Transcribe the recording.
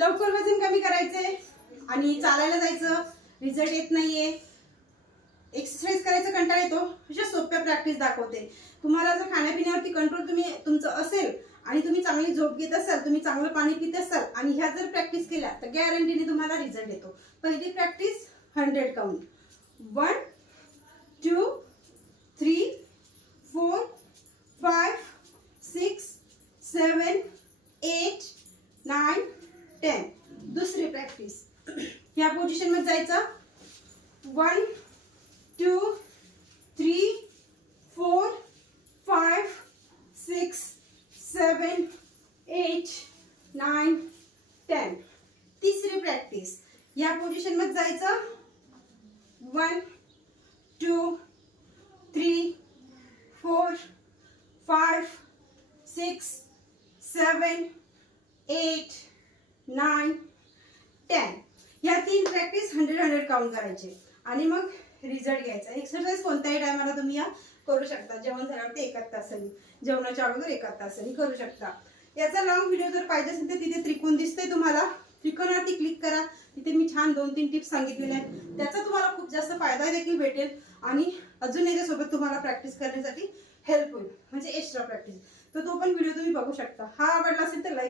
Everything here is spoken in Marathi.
लवकर वजन कमी करायचे आणि चालायला जायचं, रिझल्ट येत नाहीये, एक्सरसाइज करायचा कंटाळा येतो, अशा सोप्या प्रॅक्टिस दाखवते तुम्हाला. जर खाण्यापिण्यावरती कंट्रोल तुमचं असेल आणि तुम्ही चांगली झोप घेत असाल, तुम्ही चांगलं पाणी पित असाल आणि ह्या जर प्रॅक्टिस केल्या तर गॅरंटीने तुम्हाला रिझल्ट येतो. पहिली प्रॅक्टिस 100 काउंट. 1 2 3 4 5 6 7 8 9 10. दुसरी प्रॅक्टिस ह्या पोझिशन मध्ये जायचं. 1 2 3 4 5 6 7 8 9 10. तिसरी प्रॅक्टिस या पोझिशन मध्ये जायचं. 1 2 3 4 5 6 7 8 9 10. या 3 प्रॅक्टिस 100 काउंट करायचे आणि मग रिझल्ट घ्यायचा. एक्सरसाइज कोणत्याही टायमाला तुम्ही या करू शकता. जेवण झाल्यावरती 1 तासांनी, जेवणाच्या अगोदर 1 तासांनी करू शकता. याचा लॉंग व्हिडिओ जर पाहिजे असेल तर तिथे त्रिकोण दिसतंय तुम्हाला, त्रिकोणावरती क्लिक करा. तिथे मी छान 2-3 टिप्स सांगितलेल्या आहेत. त्याचा तुम्हाला खूप जास्त फायदा देखील भेटेल आणि अजून याच्यासोबत तुम्हाला प्रॅक्टिस करण्यासाठी हेल्प होईल, म्हणजे एक्स्ट्रा प्रॅक्टिस. तर तो पण व्हिडिओ तुम्ही बघू शकता. हा आवडला असेल तर लाईक